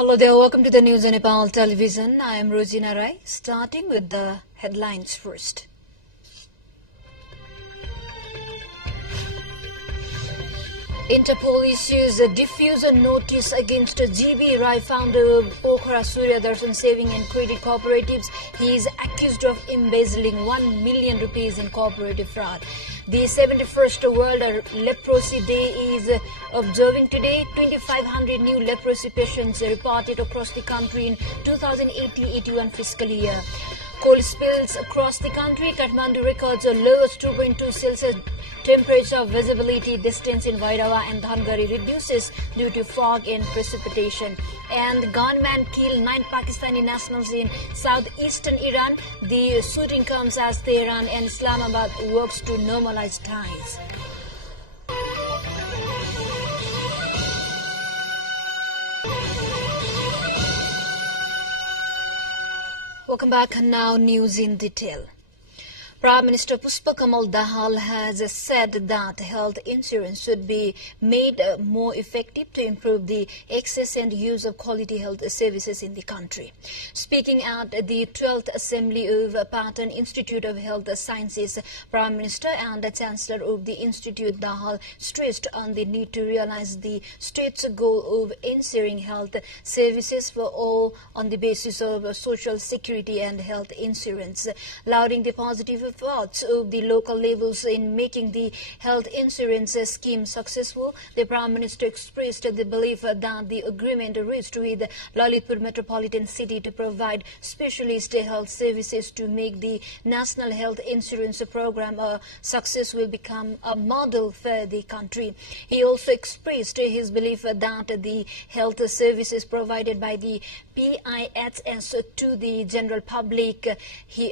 Hello there, welcome to the news in Nepal television. I am Rosina Rai, starting with the headlines first. Interpol issues a diffuser notice against GB Rai, founder of Pokhara Surya Darshan Saving and Credit Cooperatives. He is accused of embezzling 1 million rupees in cooperative fraud. The 71st World Leprosy Day is observing today. 2,500 new leprosy patients reported across the country in 2080-81 fiscal year. Cold spills across the country. Kathmandu records a lowest 2.2 Celsius temperature. Visibility distance in Vairava and Dhangari reduces due to fog and precipitation. And gunman killed 9 Pakistani nationals in southeastern Iran. The shooting comes as Tehran and Islamabad works to normalize ties. Welcome back. Now news in detail. Prime Minister Pushpa Kamal Dahal has said that health insurance should be made more effective to improve the access and use of quality health services in the country. Speaking at the 12th Assembly of Patan Institute of Health Sciences, Prime Minister and Chancellor of the Institute Dahal stressed on the need to realize the state's goal of ensuring health services for all on the basis of social security and health insurance, lauding the positive efforts of the local levels in making the health insurance scheme successful. The Prime Minister expressed the belief that the agreement reached with Lalitpur Metropolitan City to provide specialist health services to make the National Health Insurance Program a success will become a model for the country. He also expressed his belief that the health services provided by the PIHS to the general public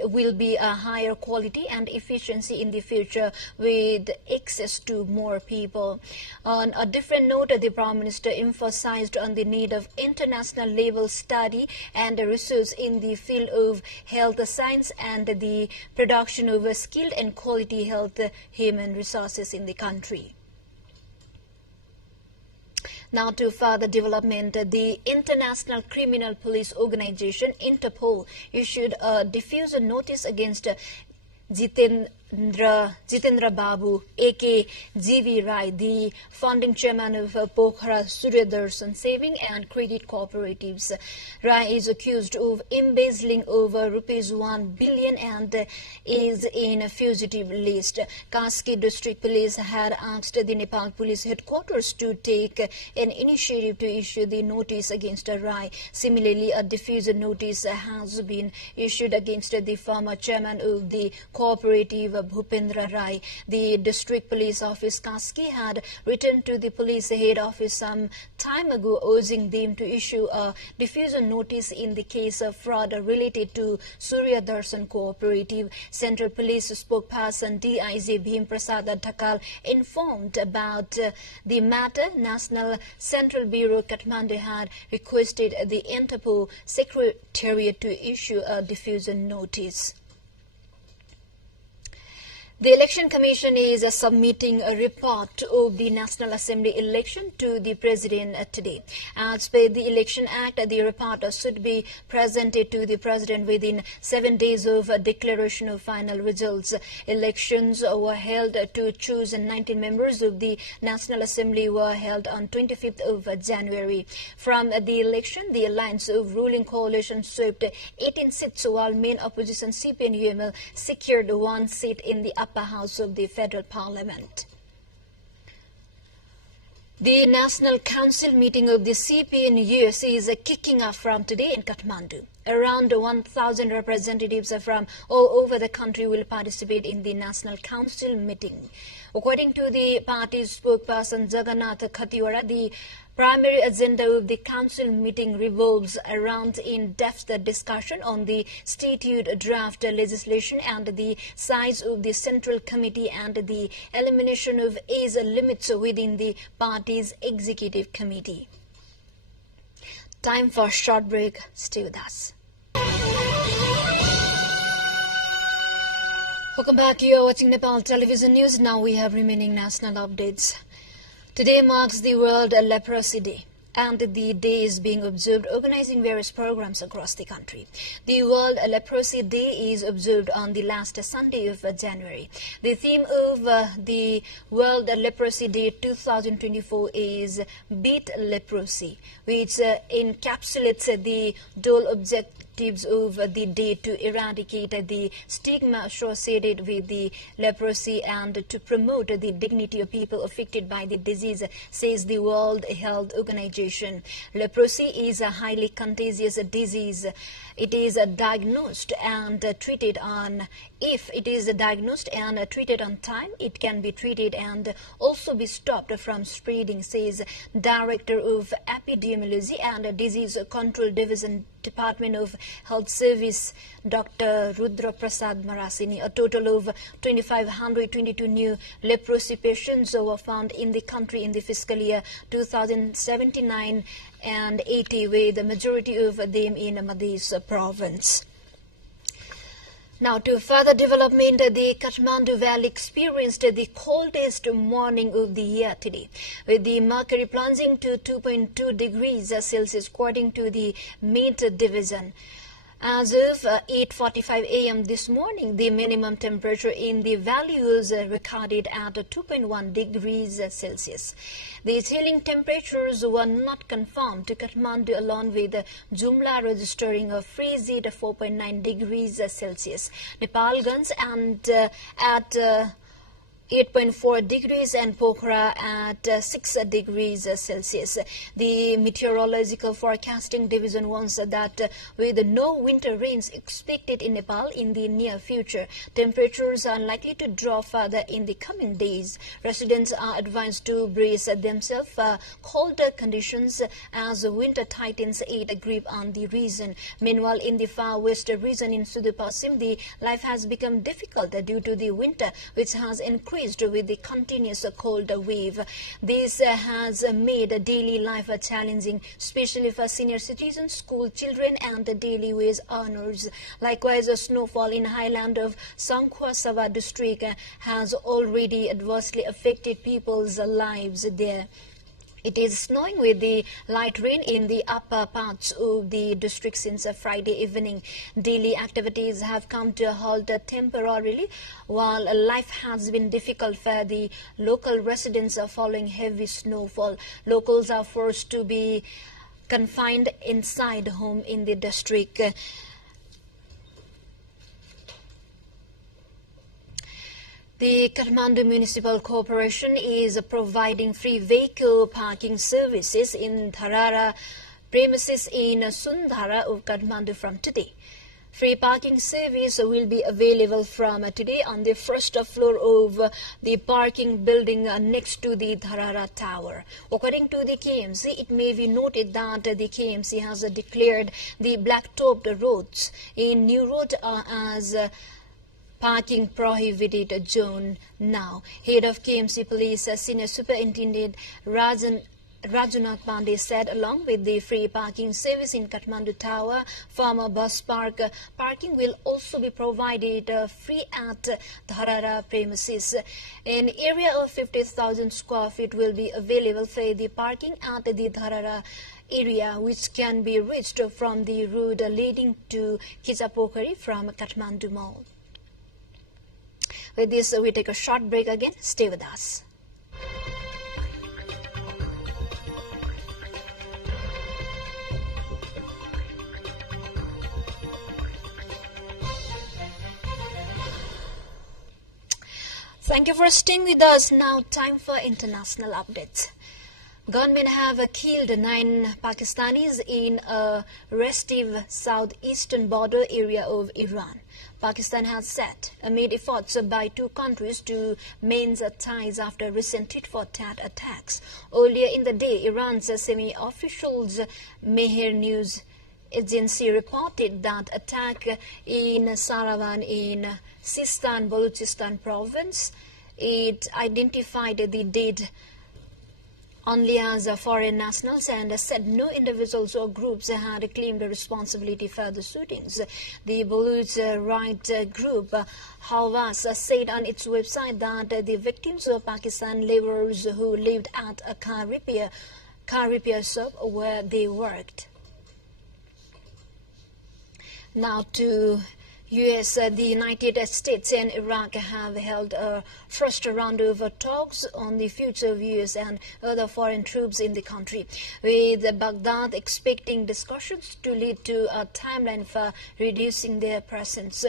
will be a higher quality and efficiency in the future with access to more people. On a different note, the Prime Minister emphasized on the need of international level study and research in the field of health science and the production of skilled and quality health human resources in the country. Now to further development, the International Criminal Police Organization, Interpol, issued a diffuser notice against Jitendra Babu, aka GB Rai, the founding chairman of Pokhara Surya Darshan Saving and Credit Cooperatives. Rai is accused of embezzling over rupees 1 billion and is in a fugitive list. Kaski District Police had asked the Nepal Police Headquarters to take an initiative to issue the notice against Rai. Similarly, a diffuser notice has been issued against the former chairman of the cooperative Bhupendra Rai. The District Police Office Kaski had written to the police head office some time ago urging them to issue a diffuser notice in the case of fraud related to Surya Darshan Cooperative. Central Police spokesperson DIG Bhim Prasad Dhakal informed about the matter. National Central Bureau Kathmandu had requested the Interpol Secretariat to issue a diffuser notice. The Election Commission is submitting a report of the National Assembly election to the President today. As per the Election Act, the report should be presented to the President within 7 days of declaration of final results. Elections were held to choose 19 members of the National Assembly were held on 25th of January. From the election, the alliance of ruling coalition swept 18 seats, while main opposition CPN-UML secured 1 seat in the upper house of the Federal Parliament. The National Council meeting of the CPN-UC is kicking off from today in Kathmandu. Around 1,000 representatives from all over the country will participate in the National Council meeting. According to the party's spokesperson Jagannath Khatiwara, the primary agenda of the council meeting revolves around in-depth discussion on the statute draft legislation and the size of the central committee and the elimination of age limits within the party's executive committee. Time for a short break. Stay with us. Welcome back. You are watching Nepal Television News. Now we have remaining national updates. Today marks the World Leprosy Day. and the day is being observed, organizing various programs across the country. The World Leprosy Day is observed on the last Sunday of January. The theme of the World Leprosy Day 2024 is Beat Leprosy, which encapsulates the dual objectives of the day to eradicate the stigma associated with the leprosy and to promote the dignity of people affected by the disease, says the World Health Organization. Leprosy is a highly contagious disease. It is diagnosed and treated on. If it is diagnosed and treated on time, it can be treated and also be stopped from spreading, says Director of Epidemiology and Disease Control Division, Department of Health Service, Dr. Rudra Prasad Marasini. A total of 2,522 new leprosy patients were found in the country in the fiscal year 2079 and 80, with the majority of them in Madhya province. Now, to further development, the Kathmandu Valley experienced the coldest morning of the year today, with the mercury plunging to 2.2 degrees Celsius, according to the Met Division. As of 8:45 a.m. this morning, the minimum temperature in the valley was recorded at 2.1 degrees Celsius. The chilling temperatures were not confined to Kathmandu alone, with Jumla registering a freeze at 4.9 degrees Celsius. Nepalganj and at 8.4 degrees and Pokhara at 6 degrees Celsius. The Meteorological Forecasting Division warns that with no winter rains expected in Nepal in the near future, temperatures are likely to drop further in the coming days. Residents are advised to brace themselves for colder conditions as winter tightens a grip on the region. Meanwhile, in the far west region in Sudur Pasim, the life has become difficult due to the winter, which has increased with the continuous cold wave. This has made daily life challenging, especially for senior citizens, school children and daily wage earners. Likewise, snowfall in highland of Sangkhwa Sawa district has already adversely affected people's lives there. It is snowing with the light rain in the upper parts of the district since Friday evening. Daily activities have come to a halt temporarily, while life has been difficult for the local residents following heavy snowfall. Locals are forced to be confined inside home in the district. The Kathmandu Municipal Corporation is providing free vehicle parking services in Tharara premises in Sundhara of Kathmandu from today. Free parking service will be available from today on the first floor of the parking building next to the Tharara Tower. According to the KMC, it may be noted that the KMC has declared the black-topped roads in New Road as parking prohibited zone now. Head of KMC Police Senior Superintendent Rajunath Pandey said along with the free parking service in Kathmandu Tower, former bus park, parking will also be provided free at Tharara premises. An area of 50,000 square feet will be available for the parking at the Tharara area, which can be reached from the road leading to Kichapokhari from Kathmandu Mall. With this, we take a short break again. Stay with us. Thank you for staying with us. Now, time for international updates. Gunmen have killed 9 Pakistanis in a restive southeastern border area of Iran. Pakistan has said amid efforts by 2 countries to mend ties after recent tit-for-tat attacks. Earlier in the day, Iran's semi-official Mehr News agency reported that attack in Saravan in Sistan, Balochistan province. It identified the dead only as foreign nationals and said no individuals or groups had claimed responsibility for the shootings. The Baloch right group Havas said on its website that the victims were Pakistan laborers who lived at a car repair car repair shop where they worked. Now to U.S. The United States and Iraq have held a first round of talks on the future of U.S. and other foreign troops in the country, with Baghdad expecting discussions to lead to a timeline for reducing their presence.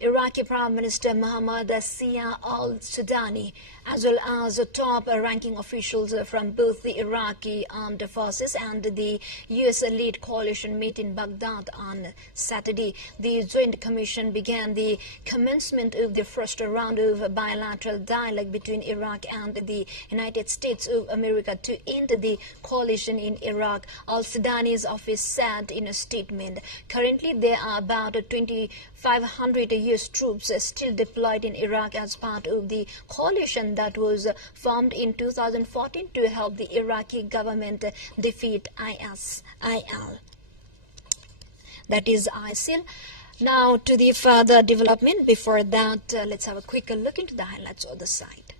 Iraqi Prime Minister Mohammad Sia al-Sudani, as well as top-ranking officials from both the Iraqi armed forces and the U.S.-led coalition met in Baghdad on Saturday. The Joint Commission began the commencement of the first round of bilateral dialogue between Iraq and the United States of America to end the coalition in Iraq, al-Sudani's office said in a statement. Currently, there are about 2,500 U.S. troops still deployed in Iraq as part of the coalition that was formed in 2014 to help the Iraqi government defeat ISIL. That is ISIL. Now to the further development. Before that, let's have a quick look into the highlights of the site.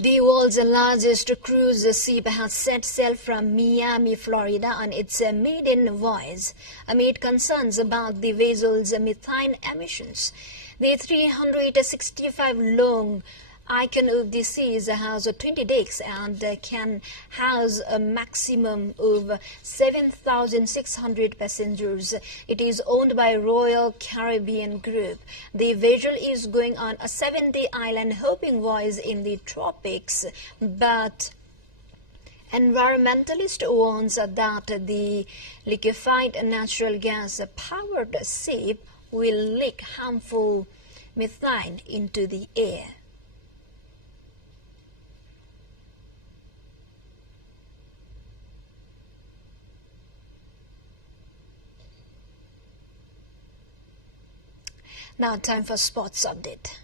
The world's largest cruise ship has set sail from Miami, Florida on its maiden voyage amid concerns about the vessel's methane emissions. The 365-long Icon of the Seas has 20 decks and can house a maximum of 7,600 passengers. It is owned by Royal Caribbean Group. The vessel is going on a 7-day island hopping voyage in the tropics, but environmentalists warn that the liquefied natural gas-powered ship will leak harmful methane into the air. Now time for sports update.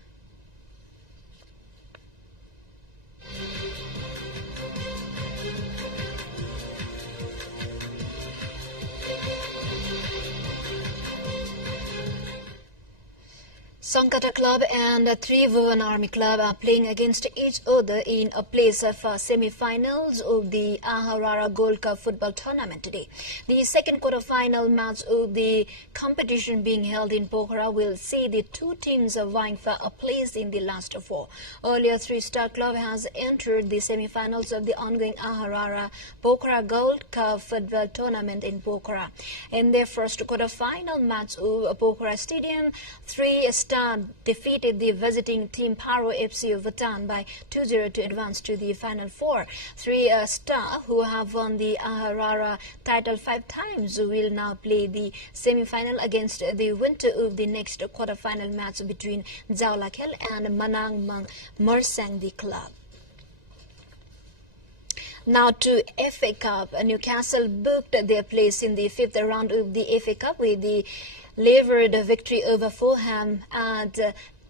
Sankata Club and Tribhuvan Army Club are playing against each other in a place for semi-finals of the Aharara Gold Cup football tournament today. The second quarter-final match of the competition being held in Pokhara will see the two teams vying for a place in the last four. Earlier, Three Star Club has entered the semi-finals of the ongoing Aharara Pokhara Gold Cup football tournament in Pokhara. In their first quarter-final match of Pokhara Stadium, Three Star defeated the visiting team Paro FC of Bhutan by 2-0 to advance to the Final Four. Three Star, who have won the Aharara title 5 times, will now play the semi-final against the winner of the next quarter-final match between Jaulakhel and Manang Mersang, the club. Now to FA Cup. Newcastle booked their place in the 5th round of the FA Cup with the levered victory over Fulham at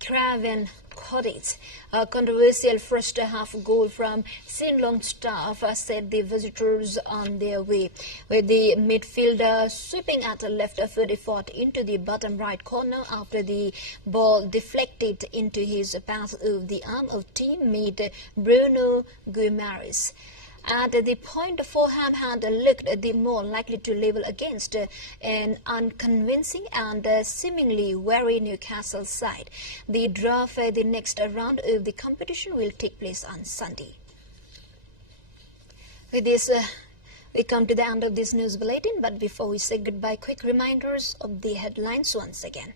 Craven Cottage. A controversial first half goal from Sin Longstaff set the visitors on their way, with the midfielder sweeping at a left foot into the bottom right corner after the ball deflected into his path of the arm of teammate Bruno Guimaraes. At the point, Fulham had looked the more likely to level against an unconvincing and seemingly wary Newcastle side. The draw for the next round of the competition will take place on Sunday. With this, we come to the end of this news bulletin, but before we say goodbye, quick reminders of the headlines once again.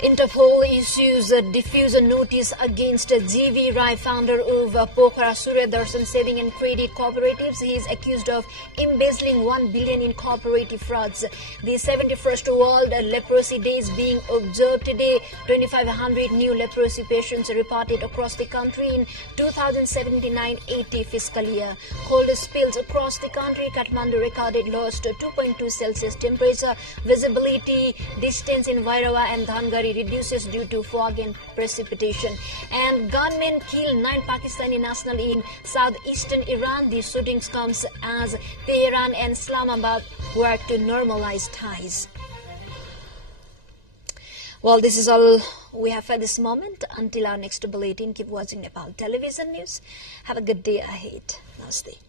Interpol issues a diffuser notice against G.V. Rai, founder of Pokhara Surya Darshan Saving and Credit Cooperatives. He is accused of embezzling 1 billion in cooperative frauds. The 71st World Leprosy Day is being observed today. 2,500 new leprosy patients reported across the country in 2079-80 fiscal year. Cold spills across the country. Kathmandu recorded lowest 2.2 Celsius temperature. Visibility distance in Vairava and Dhangari Ntvithari reduces due to fog and precipitation. And gunmen kill 9 Pakistani nationals in southeastern Iran. The shootings comes as Tehran and Islamabad work to normalize ties. Well, this is all we have for this moment. Until our next bulletin, keep watching Nepal Television News. Have a good day ahead. Namaste.